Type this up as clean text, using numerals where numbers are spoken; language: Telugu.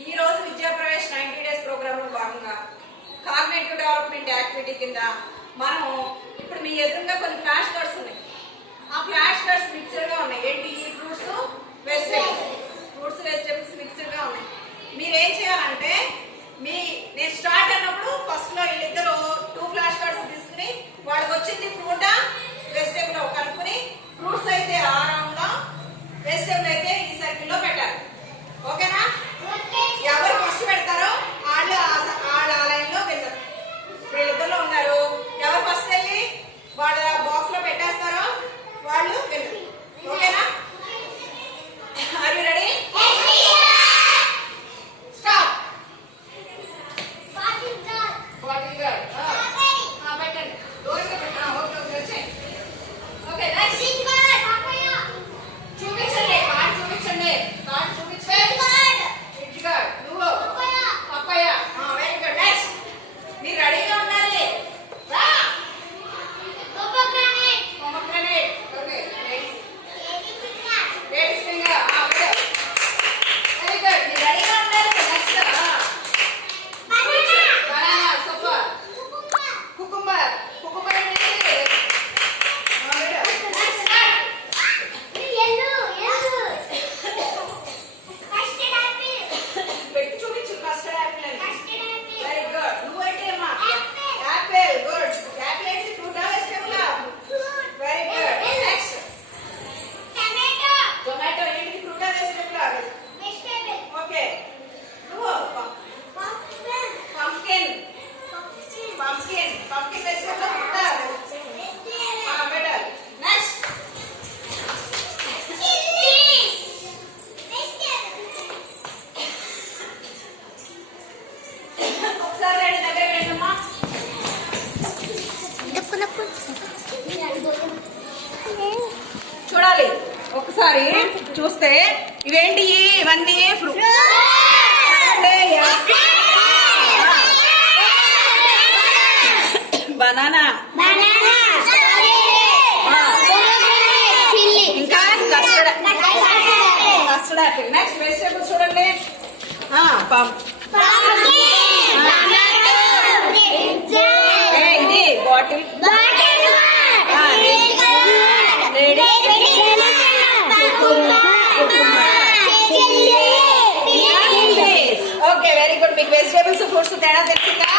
ఈ రోజు విద్యా ప్రవేశ్ 90 డేస్ ప్రోగ్రామ్ లో భాగంగా కాగ్నిటివ్ డెవలప్మెంట్ యాక్టివిటీ కింద మనం ఇప్పుడు మీ ఎదురుగా కొన్ని ఫ్లాష్ కార్డ్స్ ఉన్నాయి. ఆ ఫ్లాష్ కార్డ్స్ మిక్స్డ్ గా ఉన్నాయి. ఏంటి? ఫ్రూట్స్ వెజిటేబుల్స్ మిక్స్డ్ గా ఉన్నాయి. మీరు ఏం చేయాలంటే నేను స్టార్ట్ అన్నప్పుడు ఫస్ట్ లో వీళ్ళిద్దరు 2 ఫ్లాష్ కార్డ్స్ తీసుకుని వాళ్ళకి వచ్చింది ఫ్రూట్ వెజిటేబుల్ కనుక్కుని ఫ్రూట్స్ అయితే ఆ రౌండ్ లో, వెజిటేబుల్ అయితే ఈ సర్కిల్ లో పెట్టాలి. ఓకేనా? ఎవరు ఫస్ట్ పెడతారో వాళ్ళు ఆ లైన్ లో వెళ్తారు. వీళ్ళిద్దరులో ఉన్నారు. ఎవరు ఫస్ట్ వెళ్ళి వాళ్ళ బాక్స్ లో పెట్టేస్తారో వాళ్ళు వెళ్తారు. ఓకేనా? Are you ready? చూడాలి ఒకసారి చూస్తే ఇవేంటి? ఇవన్నీ ఫ్రూట్. బనానా, ఇంకా కస్టర్డ్ యాపిల్. నెక్స్ట్ వెజిటేబుల్స్ చూడండి. ఇది బాటిల్, ఓకే వెరీ గుడ్. మీకు వెజిటేబుల్స్ ఫ్రూట్స్ తేడా తెలిసిందా?